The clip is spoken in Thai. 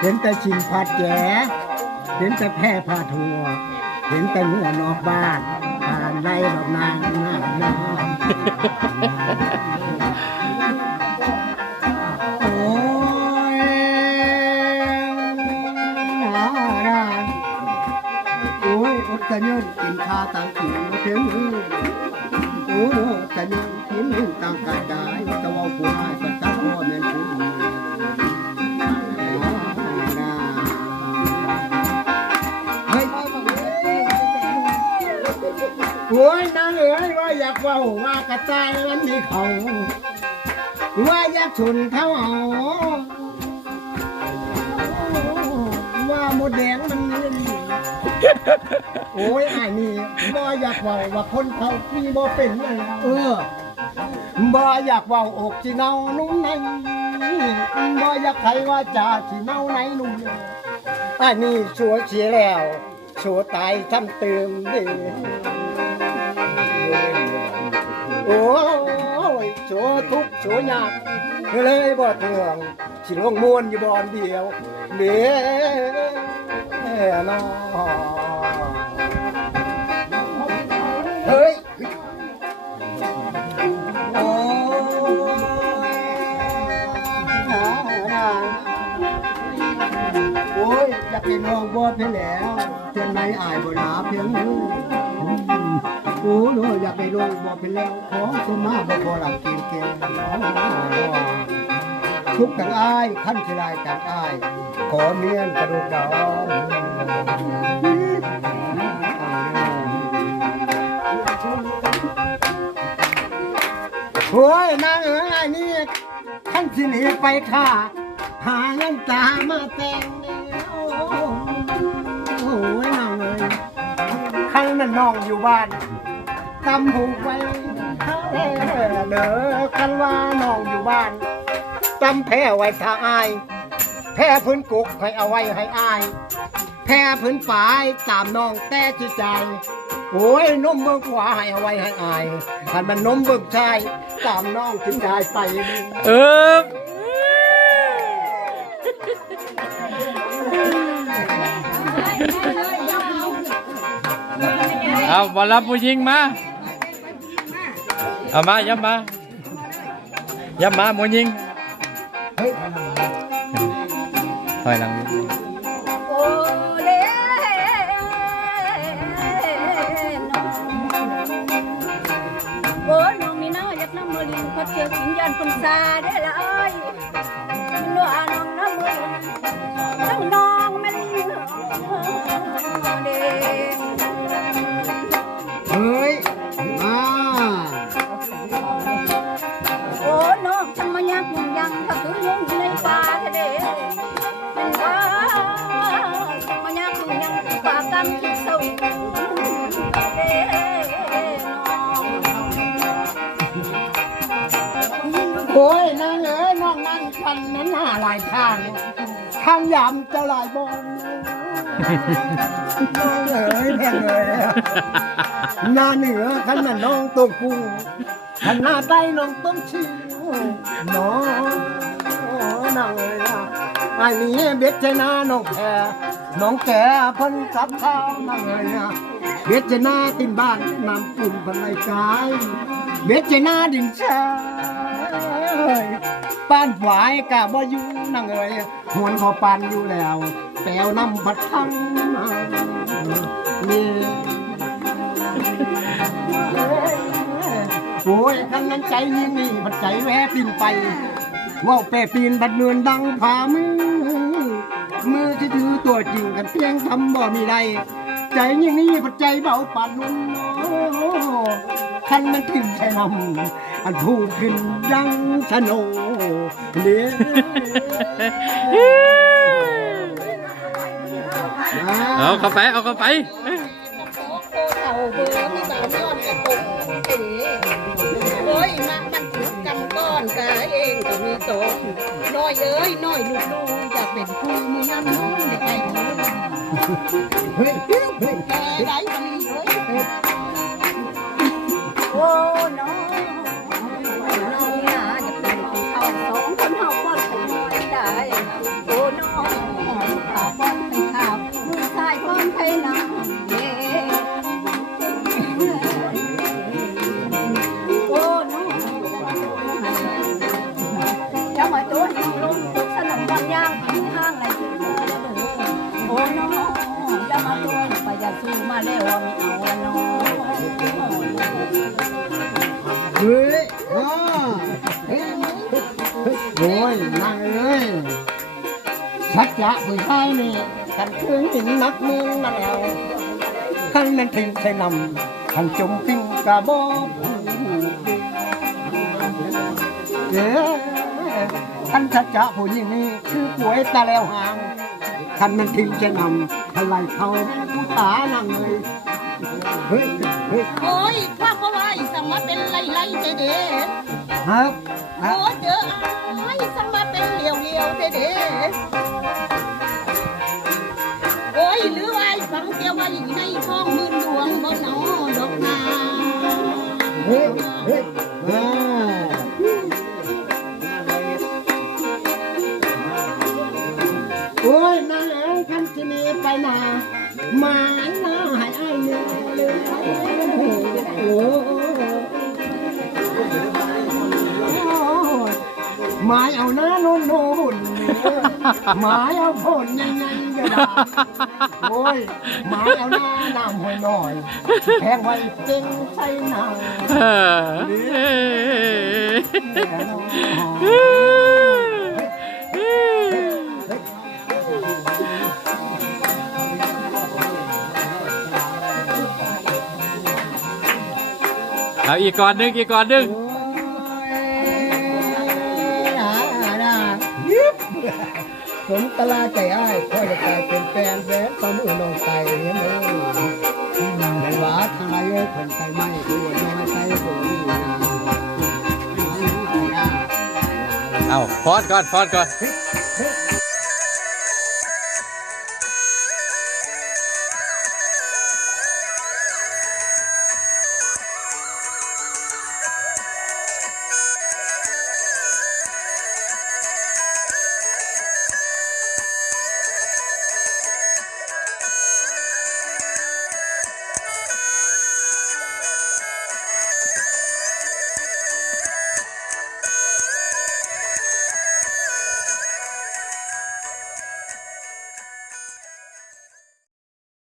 เห็นแต่ชิมผัดแจ๋เห็นแต่แพ่ผ้าทัวเห็นแต่เมื่อนอกบ้านผ่านไรดอกนางนางนางโอ้ยหาได้โอ้ยอดกันยืนกินข้าวต่างกินมาถึงโอ้ยอดกันยืนกินต่างกระจายตะวันผู้ให้ประทับพ่อแม่นผู้ โอ้ยนางเอ๋ยว่าอยากเว่าว่ากระจายมันมีเขา ว่าอยากชุนเขาเอาว่าหมดแดงมันนี่โอ้ยไอ้นี่บ่อยากเว่าว่าคนเขาพี่บ่เป็นเลยเออบ่อยากเว่าอกสิเนานุ่มในบ่อยากใครว่าจะสิเนาไหนนุ่มอันนี้ชัวเสียแล้วชัวตายทำเติมดิ โอ้ยชัวทุกข์ชัวยากเลยบ่เถื่องสิลงมวนอยู่บอนเดียวเด้อนอเฮ้ยโอ้ยน่น่าโอ้ยอยากกินนองบ่เพียแล้วเพียงไหนอายบ่หนาเพียง โอ้โหอยากไปลงบ่เป็นแล้วของสมาบ่พอหลังกินแกงทุกข์ต่างอายขั้นสิลายต่างอาย ขอเมียนกระดูกดองโอ้ยนางเอ๋ยอันนี่ขั้นสิหนีไปค่ะหาเงินตามาแต่งแล้วโอ้ยน้องเอ้ยข้างนั้นน้องอยู่บ้าน ตำหูไว้เด้อคันว่าน้องอยู่บ้านตำแพ้ไว้ทาอาย แพ้พื้นกุกให้เอาไว้ให้อาย แพ้พื้นฝายตามน้องแต่จิตใจ โอ้ยนมเบิกขวาให้เอาไว้ให้อายคันมันนมเบิกชายตามน้องจิตใจไป เออเอาบอลรับผู้หญิงมาเอามาปุยยิงมา เจอวิญญาณคนซาได้ละเอ้ยมันว่าน้องายทางทางยำจะหลายบอลน้องเอ้ยแพงเลยหน้าเหนือขันนั้นน้องต้มกุ้งขันหน้าใต้น้องต้มชิวน้องน้องเอ้ยนะอันนี้เบ็ดใจนาน้องแพรน้องแก่พ้นจับข้าวน้องเอ้ยนะเบ็ดใจนาตินบ้านนำปุ่นพันไรกายเบ็ดใจนาดินชา ป้านฝายกะบ่อยู่นั่งเอ้ยหวนเขาปานอยู่แล้ว แปลวน้ำพัดทั้งมานี่โอ้ยคันนั้นใจยิ่งนี่พัดใจแวะปินไปว่าวแปรปีนบัดเนือนดังผามือมือที่ถือตัวจริงกันเพียงทำบ่มีไรใจยิ่งนี่พัดใจเบาปานนุ่นโอ้คันมันทิ้งแค่นำอันพูดขึ้นดังสโน เลี้ยเอาเข้าไปเอาเข้าไปเอาเบอร์ที่สามย้อนกระปุกเอ๋โอ้ยมามันถูกกำก้อนกาเองก็มีโตน้อยเอ้ยน้อยลูกลูกอยากเป็นคู่มือยันน้อยในใจเธอเฮ้ยเฮ้ยแกได้ดีเอ้ย ยนางเอ้ยชักจะผู้ชายนี่กันเครื่องหินนักเมืองมาแล้วขันมันทิ้งใส่นำขันจมปิ้งกระบอกเด้ขันชักจะผู้หญิงนี่คือป่วยตาแล้วหางขันมันทิ้งใส่นำทลายเขาผู้ขานางเลย เฮ้ยเฮ้ยโอ้ยข้าก็ว่าสั่งมาเป็นไรไรเด้เด้ครับคโอ้รับเจอไอ้สั่งมาเป็นเหลียวเหลียวเด้เด้โอ้ยหรือว่าไอ้ฝังเกี่ยวไว้ในท้องมือดวงบ่หนอดอกนาเฮ้ยเฮ้ยอ่าโอ้ยนางเอ๋ยคันที่นี่ไปนามาหน้า หมายเอาหน้าโน่นโน่นหมายเอาผลยังไงก็ได้โอ้ยหมายเอาหน้าน้ำห้อยหน่อยแพงไว้เก่งใส่หนัง เอาอีกก่อนหนึงอีกก่อนหนึงสมตลาใจอ้ายค่อจะกลายเป็นแฟนแฟนตอนมือน้องไก่เนี่ยเลยเป็นหวาทางไรเอ้ยคนไก่ไม่ตัวน้อยไก่ตัวนี้นะเอาฟอนก่อนฟอนก่อน